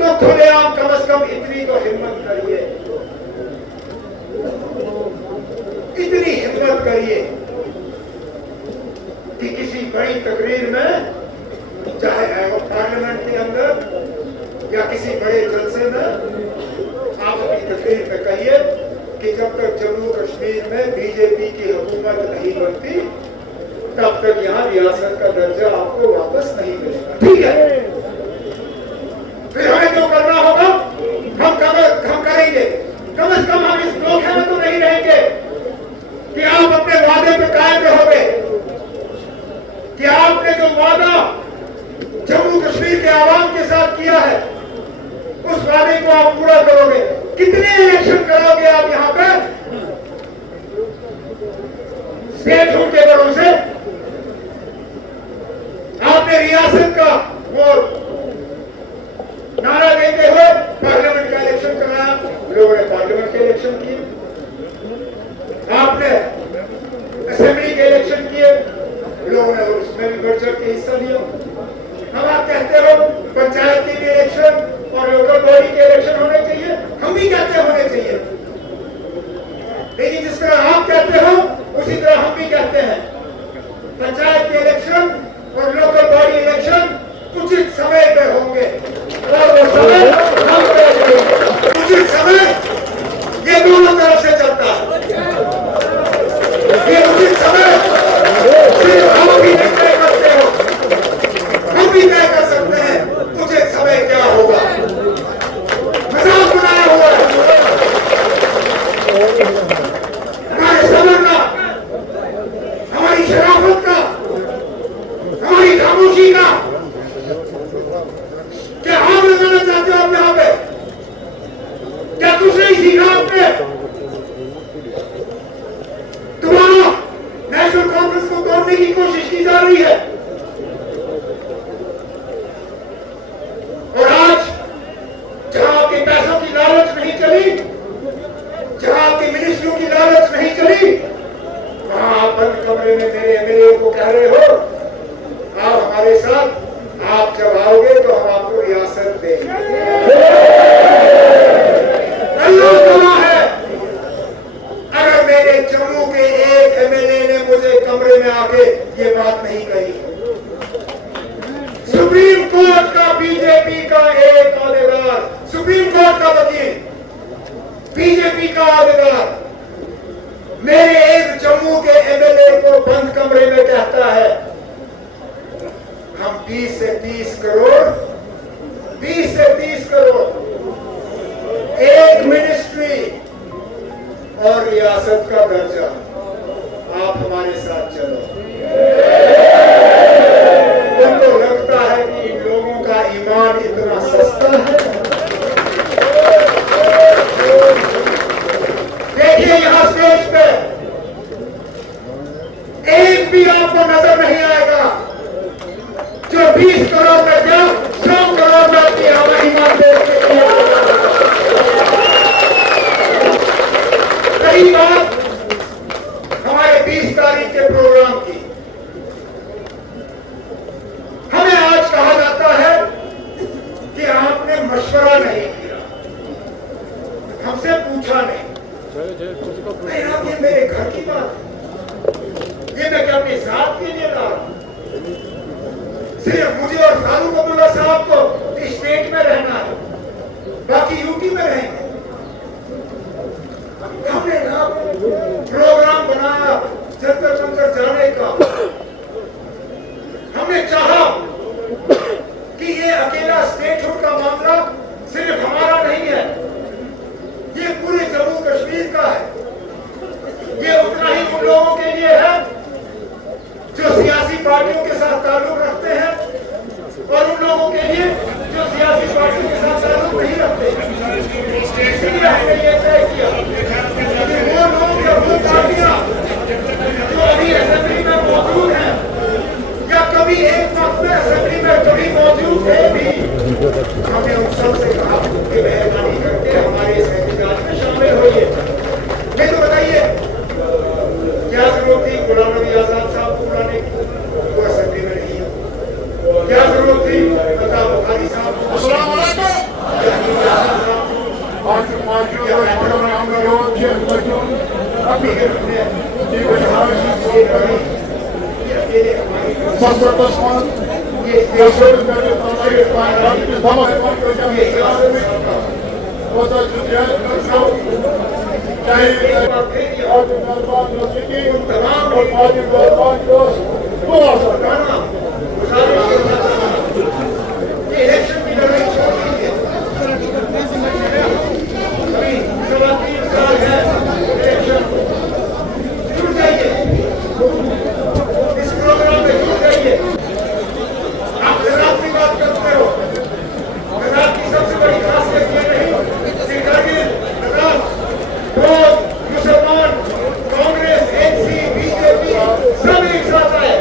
तो खुलेआम कम से कम इतनी तो हिम्मत करिए, इतनी हिम्मत करिए कि किसी बड़ी तकरीर में, चाहे पार्लियामेंट के अंदर या किसी बड़े जलसे में, आप अपनी तकरीर में कहिए कि जब तक जम्मू कश्मीर में बीजेपी की हुकूमत नहीं बनती तब तक यहाँ रियासत का दर्जा आपको वापस नहीं मिलेगा। ठीक है, फिर हमें जो करना होगा हम करेंगे। कम से कम हम इस धोखे में तो नहीं रहेंगे कि आप अपने वादे पर कायम रहोगे, कि आपने जो वादा जम्मू कश्मीर के आवाम के साथ किया है उस वादे को आप पूरा करोगे। कितने इलेक्शन कराओगे आप यहाँ पे स्टेट हुड के भरोसे? आपने रियासत का वो नारा देते हुए पार्लियामेंट का इलेक्शन कराया, लोगों ने पार्लियामेंट के इलेक्शन किए। आपने असेंबली के इलेक्शन किए, लोगों ने उसमें भी बढ़ चढ़ के हिस्सा लिया। अब आप कहते हो पंचायत के भी इलेक्शन और लोकल बॉडी के इलेक्शन होने चाहिए, हम भी कहते होने चाहिए, लेकिन जिस तरह आप कहते हो उसी तरह हम भी कहते हैं पंचायत के इलेक्शन और लोकल बॉडी इलेक्शन उचित समय पे होंगे और वो समय हम तय करेंगे। उचित समय ये दोनों तरफ से चलता है। ये उचित समय सिर्फ हम भी नहीं तय करते हो, हम भी तय कर सकते हैं उचित समय क्या होगा। मजाक बनाया हुआ है हमारे सबर का, हमारी शराफत का, हमारी खामोशी का। क्या आप लगाना चाहते हो आप यहाँ पे? क्या कुछ नहीं सीखा आपने? दोबारा नेशनल कॉन्फ्रेंस को तोड़ने की कोशिश की जा रही है और आज जहां आपके पैसों की लालच नहीं चली, जहां आपकी मिनिस्ट्रियों की लालच नहीं चली, वहां आप बंद कमरे में मेरे एमएलए को कह रहे हो आप हमारे साथ, आप जब आओगे तो हम आपको रियासत देंगे। अल्लाह गवाह है, अगर मेरे जम्मू के एक एमएलए ने मुझे कमरे में आके ये बात नहीं कही, सुप्रीम कोर्ट का बीजेपी का एक औहदेदार, सुप्रीम कोर्ट का वकील, बीजेपी का औहदेदार मेरे एक जम्मू के एमएलए को बंद कमरे में कहता है हम 20 से 30 करोड़ एक मिनिस्ट्री और रियासत का दर्जा, आप हमारे साथ चलो। उनको लगता है कि इन लोगों का ईमान इतना सस्ता है। देखिए यहां स्टेज पे एक भी आपको नजर नहीं आएगा जो 20 करोड़ में क्या 100 करोड़ में की हवाई मार्केट के लिए। कई बात हमारे 20 तारीख के प्रोग्राम की हमें आज कहा जाता है कि आपने मशवरा नहीं किया, हमसे पूछा नहीं। आप ये मेरे घर की बात है, ये मैं क्या अपनी जात के लिए ला रहा हूं? सिर्फ मुझे और फारूक अब्दुल्ला साहब को इस स्टेट में रहना है, बाकी यूपी में रहेंगे। हमने प्रोग्राम बनाया जंतर मंतर जाने का। हमने चाहा कि ये अकेला स्टेटहुड का मामला सिर्फ हमारा नहीं है, ये पूरे जम्मू कश्मीर का है। ये उतना ही उन लोगों के लिए है जो सियासी पार्टियों के साथ ताल्लुक रखते हैं और उन लोगों के लिए जो सियासी पार्टियों के साथ ताल्लुक नहीं रखते। इसलिए हमने ये तय किया कि वो लोग या वो पार्टियां जो अभी असेंबली में मौजूद हैं या कभी एक वक्त में असेंबली में कभी मौजूद थे भी, हमने उन सबसे कहा कि मेहरबानी करके हमारे इस एहतजाज में शामिल होइए। नहीं तो बताइए क्या जरूरत थी गुलाम नबी आजाद साहब को बुलाने की? वो असेंबली में नहीं है। क्या जरूरत थी अल्ताफ बुखारी साहब इलेक्शन की लड़ाई छोड़ दीजिए। अभी 3 साल है इलेक्शन, जुड़ जाइए इस प्रोग्राम में, जुड़ जाइए। आप गुजरात की बात करते हो, गुजरात की सबसे बड़ी खासियत ये नहीं कि कारगिल, गुजरात, लोग, मुसलमान, कांग्रेस, एनसी, बीजेपी सब एक साथ आए।